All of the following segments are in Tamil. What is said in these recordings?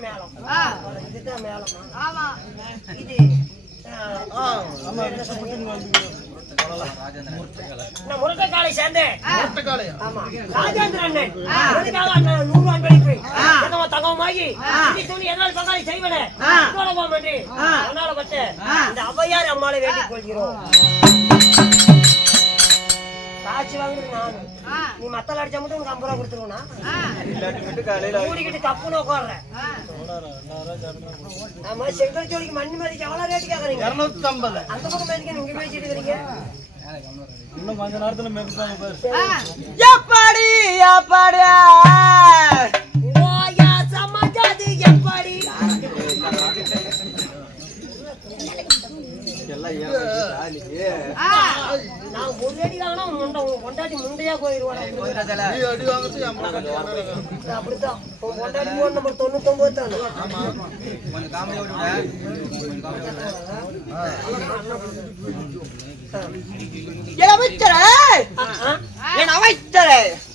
இதுதான் மேளம். இதுதான் மேளமா? ஆமா. இது முருட்டைக்காலை சேர்ந்தேன். ஆமா, ராஜேந்திர அண்ணன் 100 அன்பளிப்பு தங்கமாகி துணி என்னால் பங்காளி செய்வன என்று அதனால பட்டு இந்த ஔவையார் அம்மாளை வேண்டிக் கொள்கிறோம். காட்சி வாங்குறது நானு, நீ மத்தல அடிச்சா மட்டும் உனக்கு 50 ரூபா கொடுத்துருவா? மூடிக்கிட்டு தப்புன்னு உட்காடுற. ஆமா, செங்கல் ஜோடிக்கு மண்ணு மதிக்க எவ்வளவு ரேட்டு கேக்குறீங்க? 250. அந்த பக்கம் மதிக்க நீங்க பேசிட்டு இருக்கீங்க. இன்னும் கொஞ்ச நேரத்துல மெதுவாங்க பாரு. எப்பாடி எப்பாடியா ஓயா சமாஜாது எப்பாடி நான் ஒரு அடி வாங்கினா கொண்டாடி முண்டையா போயிருவாங்க. அப்படித்தான் கொண்டாடி போன் நம்பர் 99 தான்.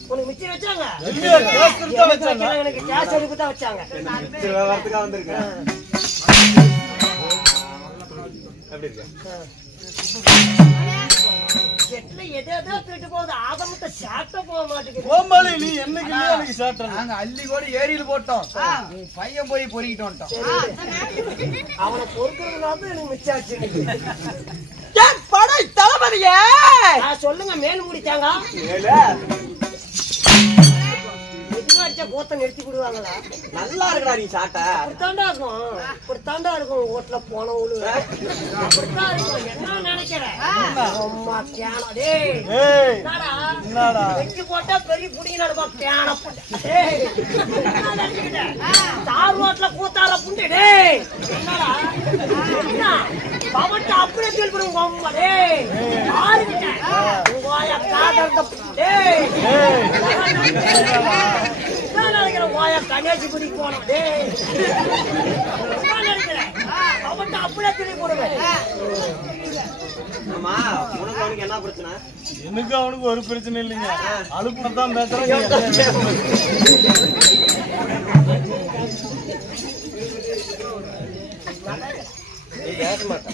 உனக்கு மிச்சம் வச்சாங்க, எனக்கு கேஸ் எடுப்பு தான் வச்சாங்க. ஏரியில போட்டோம், பையன் போய் பொறிக்கிட்டு வந்துட்டோம். அவனை பொறுக்கிறதுனால எனக்கு மிச்சாச்சு. படை தளபதியே சொல்லுங்க, மேல் முடிச்சாங்க கோத்த நிறுத்தி விடுவாங்களா? நல்லா இருக்கா நீ சாட்ட? அப்படித்தாண்டா இருக்கும், அப்படித்தாண்டா இருக்கும். ஓட்டுல போன அப்படித்தான் இருக்கும். என்ன நினைக்கிறேன்? வெட்டி போட்டா பெரிய புடிங்க நடப்பா. கேன தார் ரோட்ல கூத்தால புண்டி என்னடா பவட்ட அப்படியே ஃபீல் பண்ணுங்க. அம்மா உங்க காதல் கணேசி குடி போனோம். அவன் அப்படியே துணி போடுவேன். என்ன பிரச்சனை? எனக்கு அவனுக்கு ஒரு பிரச்சனை இல்லைங்க, அழுப்பு தான் பேசுறேன்.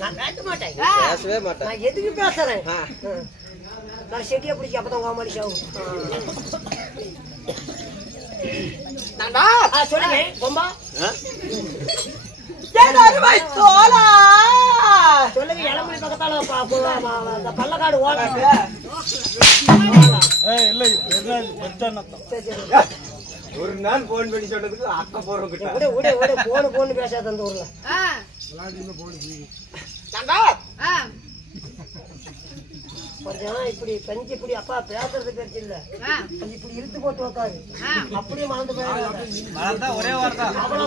நான் பேச மாட்டேன், பேசவே மாட்டேன். நான் எதுக்கு பேசுறேன்? நான் செடியை பிடிச்சி அப்பதான் கோமாளி சாவும். சொல்லுங்க பொம்பா, சொல்லுங்க. இளமணி பக்கத்தால பள்ளக்காடு ஓட ஒரு நாள் போன் பண்ணி சொன்னதுக்கு அக்கா போறோம் போன் பேசாத அந்த ஊர்ல. இப்படி கஞ்சி இப்படி அப்பா பேசுறது பேச்சு இல்ல, இப்படி இழுத்து போட்டு உக்காது அப்படியே மறந்து ஒரே வார்த்தை. அவளை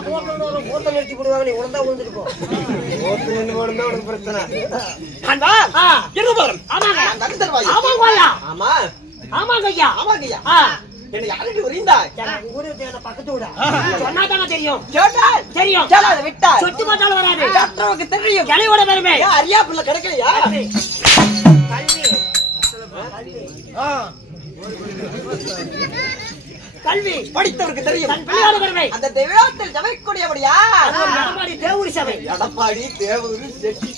போட்ட நிறுத்தி போடுவாங்க. நீ உடந்தா விழுந்துட்டு போ. உனக்கு பிரச்சனை. ஆமாங்க ஐயா, ஆமாங்க ஐயா. என்ன யாருக்கு புரியுதா? ஊரு பக்கத்து விட சொன்னாதாங்க தெரியும். தெரியும், விட்டா சொட்டு பார்த்தாலும் வராது. டாக்டருக்கு தெரியும். கிளையோட பெருமை அரியா பிள்ளை கிடைக்கலையா? கல்வி படித்தவருக்கு தெரியும். அந்த தெய்வத்தில் சபைக்கூடியபடியா எடப்பாடி தேவூர் சபை. எடப்பாடி தேவூர் செட்டி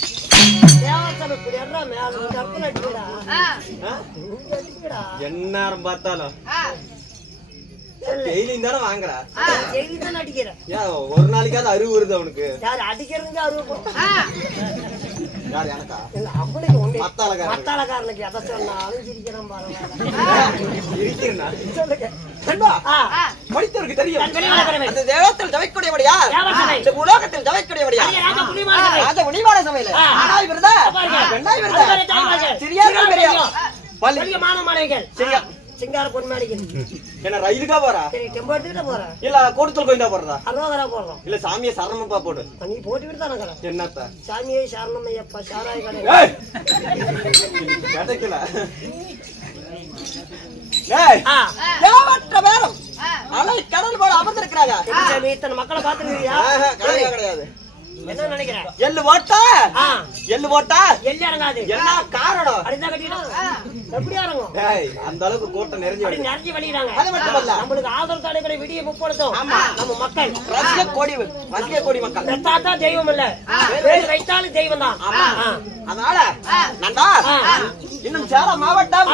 எந்நேரம் பார்த்தாலும் டெய்லியும் தானே வாங்குறா? அடிக்கிறேன். ஒரு நாளைக்காவது அருவு வருது அவனுக்கு. யாரு அடிக்கிறது? அருவு யார்? எனக்கா? அவனுக்கு ஒண்ணு மத்தாளக்காரனுக்கு எதை சொன்னாலும் சிரிக்கிறேன். படித்தவருக்கு தெரியும். அந்த தேவத்தில் ஜவைக்கூடியபடியா, இந்த உலோகத்தில் ஜவைக்கூடியபடியா, அந்த முனிவான சபையில ஆனாய் விருதா, பெண்ணாய் விருதா, சிறியார்கள் பெரிய மாணவர்கள் சிங்கார பொன்மாளிகள். என்ன ரயிலுக்கா போறா? டெம்போ எடுத்துக்கிட்ட போறேன். இல்ல கூட்டத்தில் கோயிந்தா போறதா? அலோகரா போடுறோம். இல்ல சாமியை சரணப்பா போடு. நீ போட்டு விட்டு தானே என்னத்த சாமியை சரணம் ஐயப்பா சாராய கடை கிடைக்கல. அலை கடல் போல அமர்ந்திருக்கிறாங்க. இத்தனை மக்களை பாத்துருக்கியா? கிடையாது. என்ன நினைக்கிறேன்? எள்ளு போட்டா எள்ளு போட்டா எள்ளு இறங்காது. என்ன காரணம்? அப்படிதான் கட்டிடும். எப்படி இறங்கும்? அந்த அளவுக்கு கூட்டம் நிறைஞ்சு நிறைஞ்சு வெளியிடாங்க. அது மட்டும் இல்ல, நம்மளுக்கு ஆதரவு தலைகளை விடிய முற்படுத்தும் நம்ம மக்கள். ரசிக கோடி மக்கள். பெத்தாத்தா தெய்வம் இல்ல, பேர் வைத்தாலும் தெய்வம் தான். அதனால நண்பா, இன்னும் சேலம் மாவட்டம்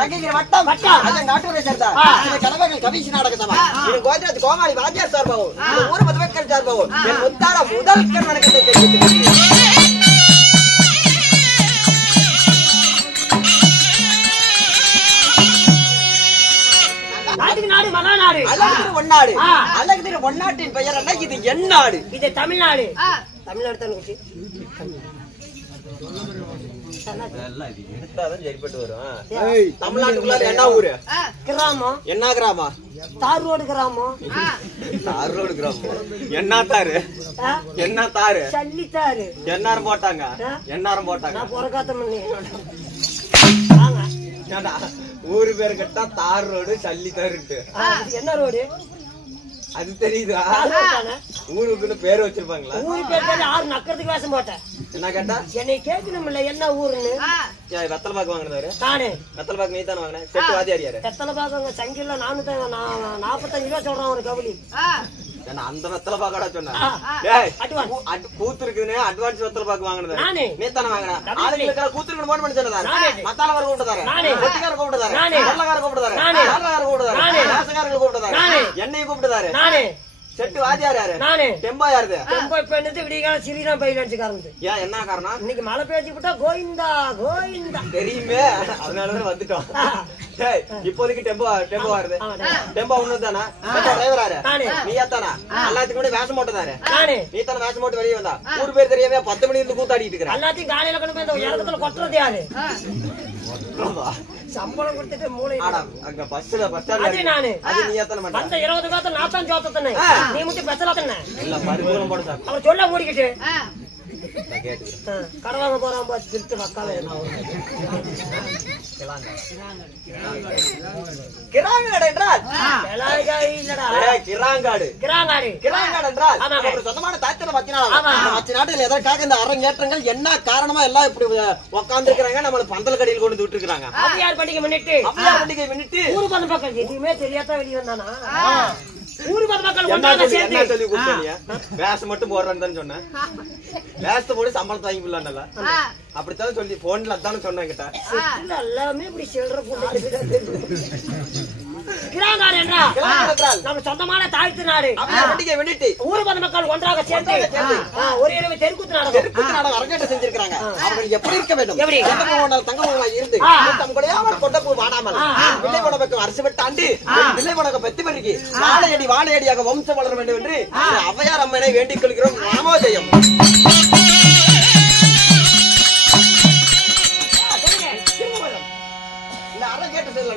தங்ககிரி வட்டம் காட்டுவதை சேர்ந்த கலவைகள் கவிசி நாடகமா இது கோதிராஜ் கோமாளி வாத்தியார் சார்பாகவும் ஊர் மதுமக்கள் சார்பாகவும் என் முத்தான முதல் கண் வணக்கத்தை தெரிவித்துக் ஒன்னாடு. அழகு ஒன்னாட்டின் பெயர் என்ன? இது என் நாடு. இது தமிழ்நாடு. தமிழ்நாடு தான் சரிப்பட்டு வரும். தமிழ்நாட்டுக்குள்ள என்ன ஊரு? கிராமம். என்ன கிராமம்? தார் ரோடு கிராமம். தார் ரோடு கிராமம். என்ன தாரு? என்ன தாரு? சல்லித்தாரு. என்னாரும் போட்டாங்க? என்னாரும் போட்டாங்க? புறக்காத்தம் ஊரு பேரு கட்டா தார் ரோடு சல்லி தாருட்டு. என்ன ரோடு? அது தெரியுதா? ஊருக்குன்னு பேரு வச்சிருப்பாங்களா? ஊரு பேர் ஆறு நக்கிறதுக்கு வேஷம் போட்டேன். என்ன கேட்டா? என்னை கேட்கணும் இல்ல என்ன ஊருன்னு. வெத்தலை பாக்கு வாங்கினதாரு? நானு. வெத்தலை பாக்கு நீ தானே வாங்கினேன். செட்டு வாதியாரியாரு? வெத்தலை பாக்கு சங்கில 45 ரூபா சொல்றான் ஒரு கவுளி. அந்த வெத்தலை பாக்கடா சொன்ன கூத்து இருக்குன்னு அட்வான்ஸ் வெத்தலை பாக்கு வாங்கினது நீ தானே வாங்கின? ஆளுங்களுக்கு கூத்துருக்கு போன் பண்ணி சொன்னதாரு. மத்தால வர கூப்பிட்டதாரு, ஒட்டிக்கார கூப்பிட்டதாரு, வெள்ளக்கார கூப்பிட்டதாரு, வெள்ளக்கார கூப்பிட்டதாரு, ராசக்காரர்கள் கூப்பிட்டதாரு, என்னையும் கூப்பிட்டதாரு. செட்டு வாதியார் யாரு? நானே. டெம்பா யாரு? டெம்பா இப்ப என்னது விடியகால சிறிதான் பையில அடிச்சுக்காரந்து. ஏன் என்ன காரணம்? இன்னைக்கு மழை பேச்சு விட்டா கோவிந்தா கோவிந்தா தெரியுமே, அதனாலதான் வந்துட்டோம். இப்போதைக்கு டெம்போ வருது. டெம்போ ஒண்ணுதானா? டிரைவர் யாரு? நீ ஏத்தானா? எல்லாத்துக்கும் கூட வேஷம் போட்டதாரு. நீ தானே வேஷம் போட்டு வெளியே வந்தா? ஊர் பேர் தெரியாம 10 மணி இருந்து கூத்தாடிட்டு இருக்கிற. எல்லாத்தையும் காலையில கொண்டு போய் இடத்துல கொட்டுறது யாரு? சம்பளம் கொடுத்துட்டு மூளை அங்க பஸ்ல அது நானு. அது நீ ஏத்தன மாட்டே. அந்த 20 காத்து நான் தான் ஜோத்தனே. நீ மட்டும் பஸ்ல தானே. இல்ல பரிபூரணம் போடு சார். அவ சொல்ல மூடிக்கிட்டு நான் கேட்டுக்கிறேன். கடவாங்க போறான் பா திருட்டு வக்கால. கிராங்காடு என்றால் இல்லடா. கிராங்காடு. கிராங்காடு. கிராங்காடு என்றால் ஒரு சொந்தமான தாய்த்தன மச்சி நாட்டில் எதற்காக இந்த அரங்கேற்றங்கள் என்ன காரணமா எல்லாம் இப்படி உட்கார்ந்து இருக்கிறாங்க? நம்மள பந்தல் கடையில் கொண்டு விட்டு இருக்காங்க. அவ்வியார் பண்டிகை முன்னிட்டு ஊரு பந்த பக்கம் எதுவுமே தெரியாத வெளியே வந்தானா? ஊரு பந்த மக்கள் ஒன்றாக சேர்ந்து சொல்லி கொடுத்தீங்க. வேஷம் மட்டும் போடுறேன்னு தான் சொன்னேன். வேஷத்தை போட்டு சம்பளத்தை வாங்கி விடலாம்ல. அப்படித்தான் சொல்லி போன்ல அதானே சொன்னேன் கிட்ட. எல்லாமே இப்படி சில்லற போட்டு கிராங்காடு என்றால் நம்ம சொந்தமான தாய்த்து நாடு. பண்டிகை முன்னிட்டு ஊரு பந்த மக்கள் ஒன்றாக சேர்ந்து ஒரு இரவு தெருக்கூத்து நாடகம் அரங்கேற்றம் செஞ்சிருக்காங்க. அவர்கள் எப்படி இருக்க வேண்டும்? தங்கமாக இருந்து தம் கொடையாமல் கொண்டப்பூ வாடாமல் பிள்ளை உணவுக்கு அரசு விட்டாண்டு பிள்ளை உணவை பத்தி பெருக்கி வாழையடியாக வம்சம் வளர வேண்டும் என்று ஔவையார் அம்மனை வேண்டிக் கொள்கிறோம். ராமோஜயம்.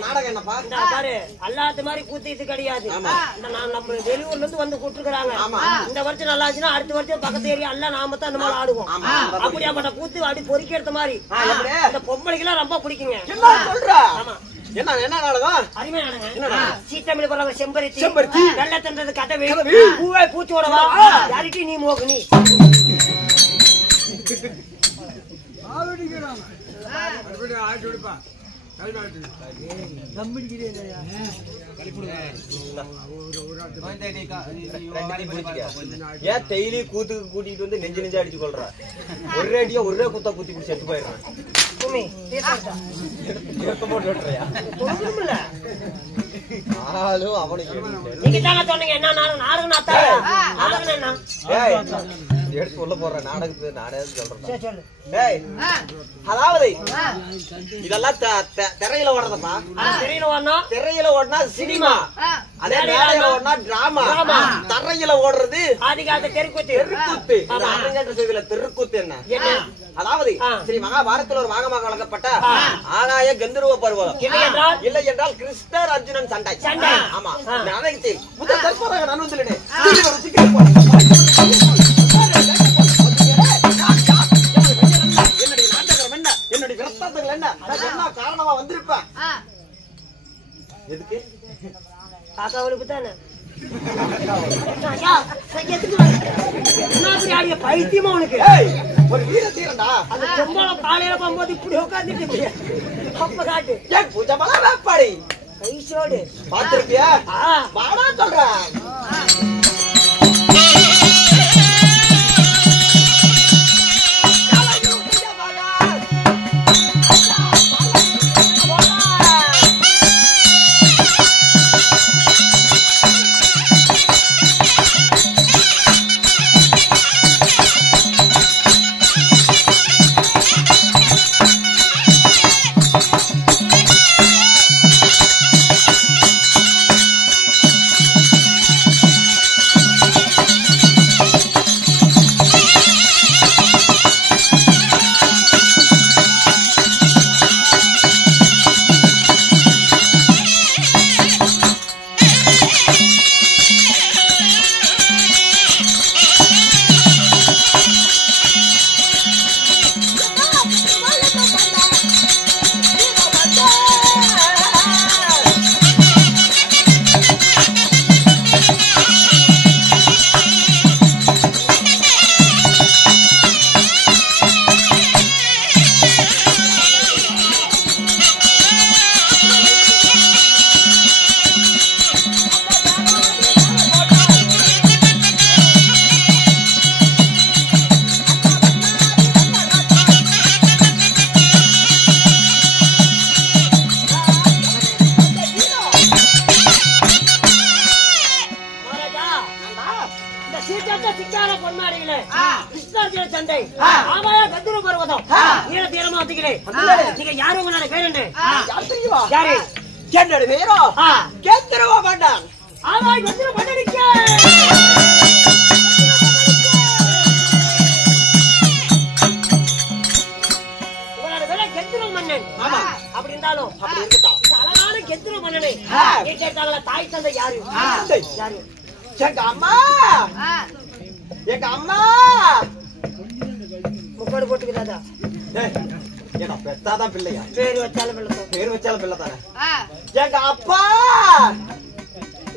நாடகம் என்னப்பா? அல்லாத மாதிரி கூத்திட்டு கிடையாது. நம்ம வெளியூர்ல இருந்து வந்து கூட்டுருக்காங்க. இந்த வருஷம் நல்லா இருந்துச்சுன்னா அடுத்த வருஷம் பக்கத்து ஏரியா எல்லாம் நாம தான் நம்ம ஆடுவோம். அப்படியாப்பட்ட கூத்து அடி பொறுக்கி எடுத்த மாதிரி இந்த பொம்பளைக்கு எல்லாம் ரொம்ப பிடிக்குங்க. என்ன என்ன நாடகம்? அருமையா நாடகம். சீத்தமிழ் போறாங்க. செம்பருத்தி வெள்ள தந்தது கதவி பூவை பூச்சோடவா யாரிட்டி நீ மோகு நீ ஏன் டெய்லி கூத்துக்கு கூட்டிட்டு வந்து நெஞ்சு நெஞ்சு அடிச்சு கொள்ற? ஒரே அடியா ஒரே குத்தா குத்தி குடி செத்து போயிடுறான். அவனுக்கு எடுத்து சொல்ல போற நாடகத்துக்கு நானே சொல்றேன். அதாவது இதெல்லாம் திரையில ஓடுறதப்பா. திரையில ஓடுனா சினிமா, அதே மேடையில ஓடுனா டிராமா, தரையில ஓடுறது தெருக்கூத்து. அரங்கேற்ற செய்தியில தெருக்கூத்து என்ன? அதாவது ஸ்ரீ மகாபாரத்தில் ஒரு பாகமாக வழங்கப்பட்ட ஆகாய கந்தர்வ பருவம், இல்லை என்றால் கிருஷ்ணர் அர்ஜுனன் சண்டை. ஆமா, நாடகத்தில் முதல் தற்போதாக நான் வந்துள்ளேன். என்னுடைய விரத்தாந்தங்கள் என்ன என்ன காரணமா வந்திருப்பேன்? எதுக்கு? காக்காவளுக்கு தானே. ஆகிய பைத்தியமா உனக்கு ஒரு வீர தீரண்டா அந்த பொம்பளம் காலையில போகும்போது இப்படி உட்காந்துட்டு அப்ப காட்டு பூஜை வேப்பாடி கைசோடு பாத்திருக்கியா வாடா சொல்றேன் என்னோட பேரோ கேத்துருவா மாட்டான் உங்களோட வேலை கெத்துரு மன்னன் அப்படி இருந்தாலும் அப்படி இருக்கட்டும் அழகான கெத்துரு மன்னனை கேட்டாங்களா தாய் தந்தை யாரு யாரு எங்க அம்மா முக்கோடு போட்டுக்கிறாதா ஏன்னா பெத்தாதான் பிள்ளையா பேரு வச்சாலும் பிள்ளை பேர் வச்சாலும் பிள்ளை தானே எங்க அப்பா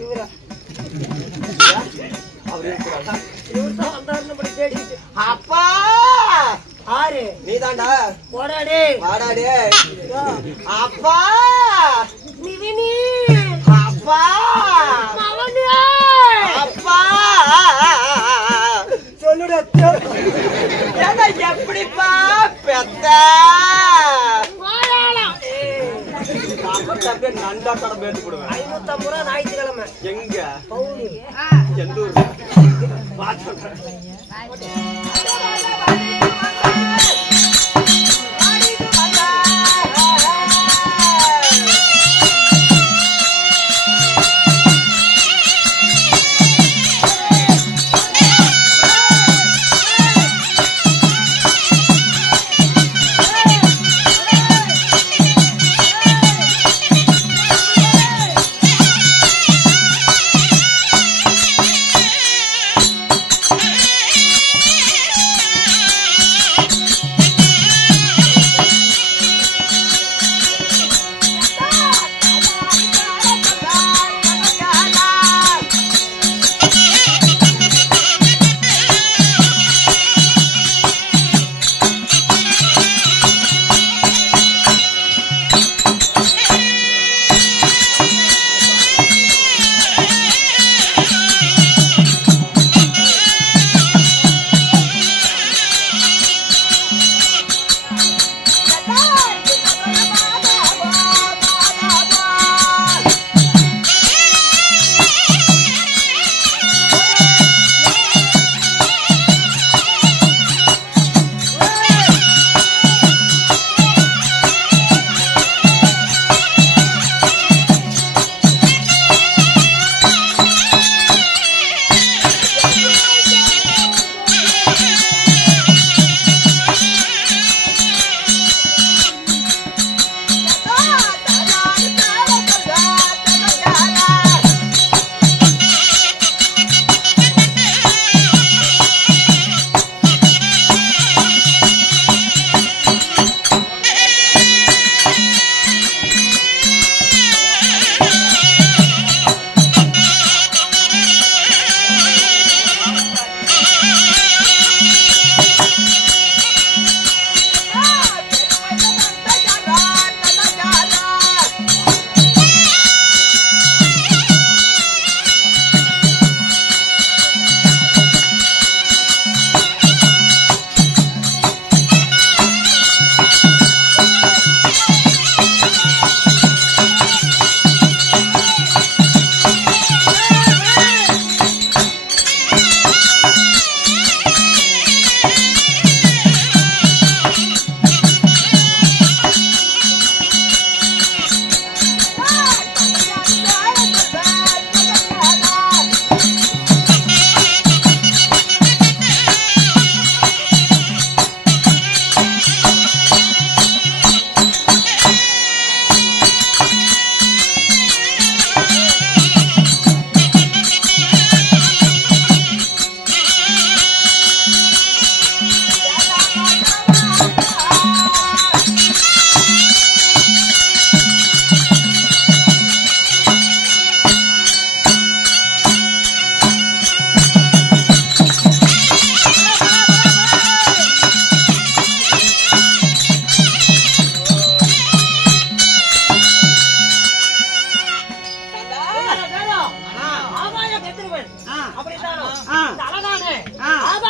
இவரா அவரு இருக்கிறாரா இவர்தான் வந்தாருன்னு தேடிட்டு அப்பா ஆறு நீதாண்டா போடாடே வாடாடே அப்பா நிவினி அப்பா மவனே அப்பா சொல்லுடா ஏன்னா எப்படிப்பா பெத்த அப்படியே நண்டாட்டோட பேர்த்து போடுவேன் 550 ரூபா ஞாயிற்றுக்கிழமை எங்க பவுனி எந்த ஊர்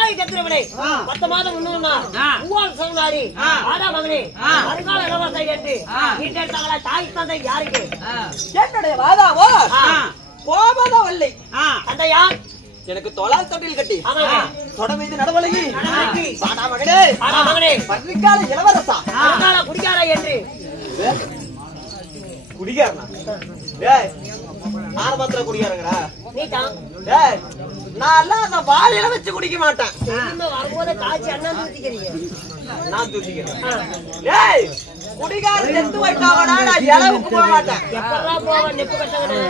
தாய் கத்திரவனே 10 மாதம் முன்னோன்னா பூவால் சொன்னாரி ஆடா மகனே வருங்கால இளவரசை என்று நீட்டாங்களா தாய் தந்தை யாருக்கு என்னுடைய வாதாவோ கோபதவல்லை அந்த யார் எனக்கு தொழால் தொட்டில் கட்டி ஆமாங்க தொட மீது நடவலகி பாடா மகனே பன்றிக்கால இளவரசா வருங்கால குடிக்கார என்று குடிகாரனா டேய் ஆரம்பத்துல குடிகாரங்கடா நீதான் டேய் நான் எல்லாம் அந்த வாளில வச்சு குடிக்க மாட்டேன் இன்னும் வரும்போது காய்ச்சி அண்ணன் ஊத்திக்கிறீங்க நான் தூக்கிக்கிறேன் டேய் குடிகாரன் எத்து வைட்டாங்கடா நான் இளவுக்கு போக மாட்டேன் எப்படா போவேன் நெப்பு கட்டவனே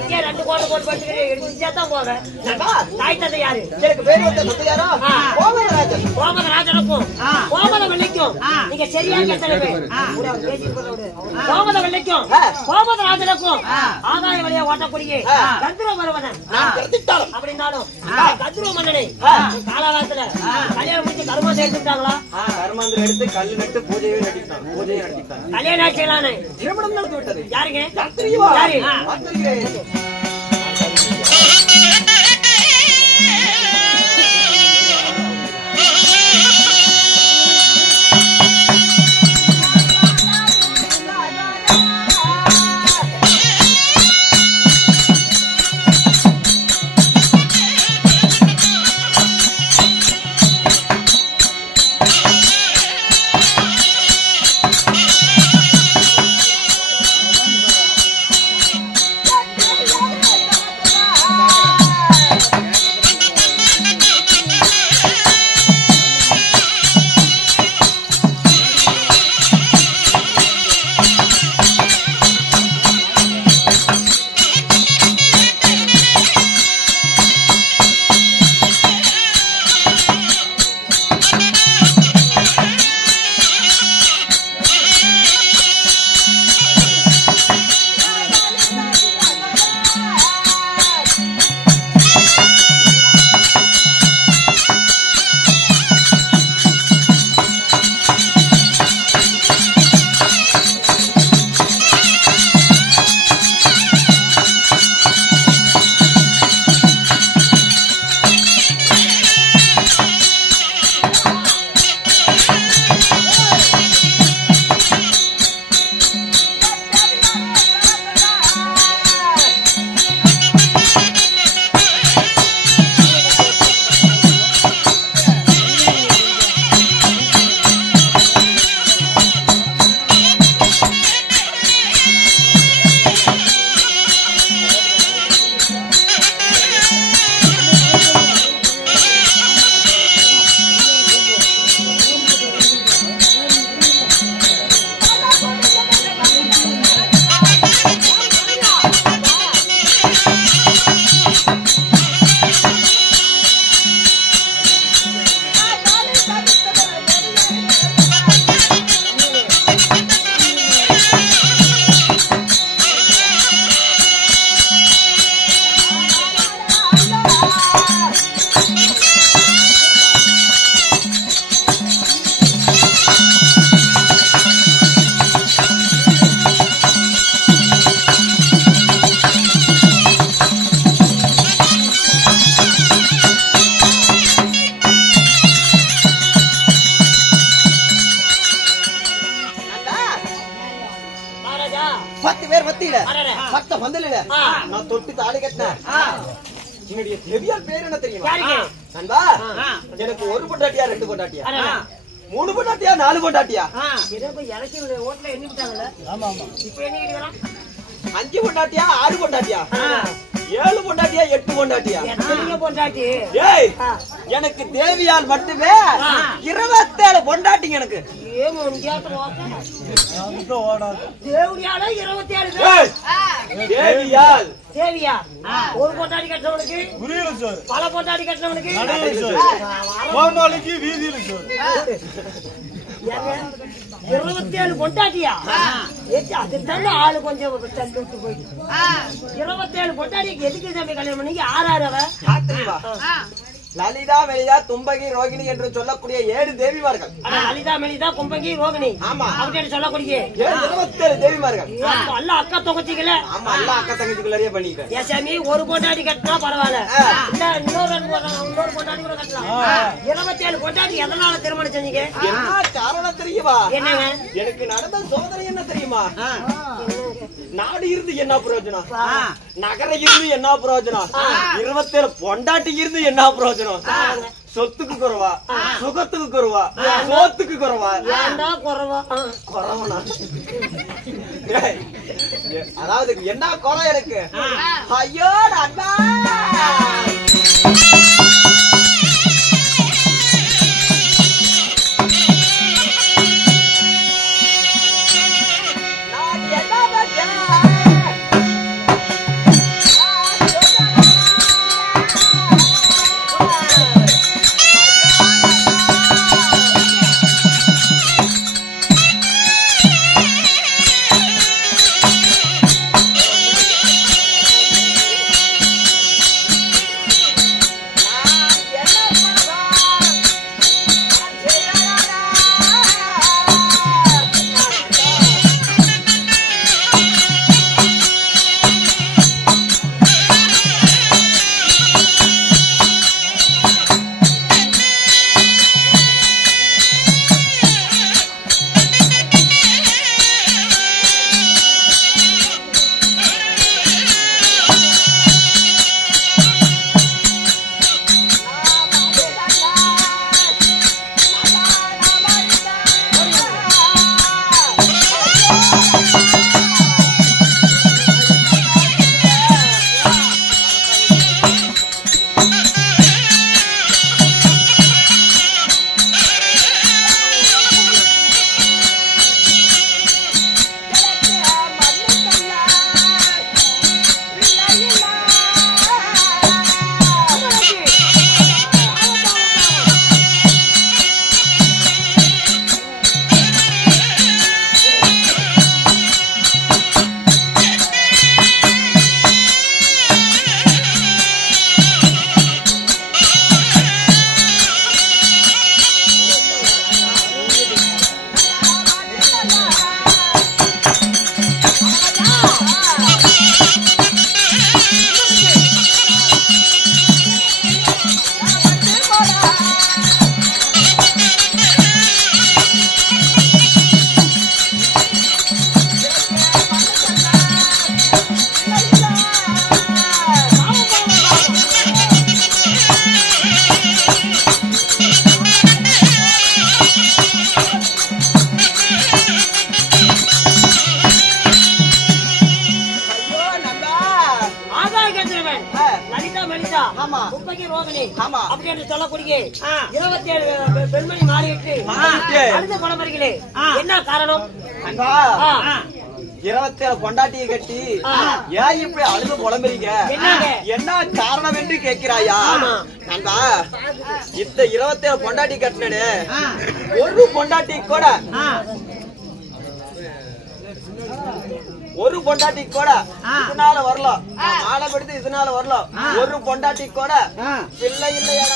இங்கே 2 கோட்டை போட்டு படிச்சுக்கிறேன் எடுத்துச்சா தான் போவேன் தாய் தந்தை யாரு எனக்கு பேர் வந்த தந்தையாரோ கோமதராஜன் கோமதராஜனுக்கும் கோமத வெள்ளைக்கும் நீங்க சரியா கேட்டவே கோமத வெள்ளைக்கும் கோமதராஜனுக்கும் ஆதாய வழியா ஓட்டக்கூடிய கந்திர மருவனன் நான் கருத்திட்டாலும் அப்படின்னாலும் கந்திர மன்னனை காலகாலத்துல கல்யாணம் முடிச்சு கருமாசம் எடுத்துட்டாங்களா கர்மாந்திரம் எடுத்து கல்லு நட்டு பூஜையை நடத்திட்டாங்க கல்யாணம் ஆட்சிகளான திருமணம் நடந்து விட்டது யாருங்க யாரு நான் தொட்டு தாலி கட்டினேன். என்னுடைய தேவியார் பேர் என்ன தெரியுமா? நண்பா, எனக்கு ஒரு பொண்டாட்டியா 2 பொண்டாட்டியா 3 பொண்டாட்டியா 4 பொண்டாட்டியா 5 பொண்டாட்டியா 6 பொண்டாட்டியா 7 பொண்டாட்டியா 8 பொண்டாட்டியா எனக்கு தேவியால் மட்டுமே 27 பொண்டாட்டிங்க எனக்கு. தேவியா ஒரு பொண்டாட்டி கட்டினவனுக்கு பல பொண்டாட்டி கட்டினவனுக்கு வீதியில 27 பொண்டாட்டியா அதுதான் ஆளு கொஞ்சம் போயிட்டு 27 பொண்டாட்டிக்கு எதுக்கு சாமி கல்யாணம் பண்ணி 6 அவ லலிதா மெலிதா தும்பகி ரோகிணி என்று சொல்லக்கூடிய 7 தேவிமார்கள். லலிதா மெலிதா கும்பகி ரோகிணி. ஆமா. அப்படின்னு சொல்லக்கூடிய 27 தேவிமார்கள். எல்லாம் அக்கா தங்கச்சிகளே. ஆமா, எல்லாம் அக்கா தங்கச்சிகளே பண்ணிட்டேன். ஏன் சாமி ஒரு பொண்டாட்டி கட்டினா பரவாயில்ல, இல்ல இன்னொரு பொண்டாட்டி கூட கட்டலாம். 27 பொண்டாட்டி எதனால திருமணம் செஞ்சீங்க? என்ன காரணம் தெரியுமா? என்னங்க? எனக்கு நடந்த சோதனை என்ன தெரியுமா? நாடு இருந்து என்ன பிரயோஜனம், நகர இருந்து என்ன பிரயோஜனம், 27 பொண்டாட்டி இருந்து என்ன பிரயோஜனம்? சொத்துக்கு குறவா, சுகத்துக்கு குறவா, சோத்துக்கு குறவா, குறவனா? அதாவது என்ன குறை எனக்கு? ஐயோ நண்பா, அப்படின்னு சொல்லக்கூடிய 27 பெண்மணி மாறிவிட்டு அடுத்த குழம்புகளே என்ன காரணம்? 27 பொண்டாட்டியை கட்டி ஏன் இப்படி அழுது புலம்புறீங்க? என்ன காரணம் என்று கேட்கிறாயா? நண்பா, இந்த 27 பொண்டாட்டி கட்டினே ஒரு பொண்டாட்டி கூட இதனால வரலாம், ஆளப்படுத்து இதனால வரலாம். ஒரு பொண்டாட்டி கூட பிள்ளை இல்லையா?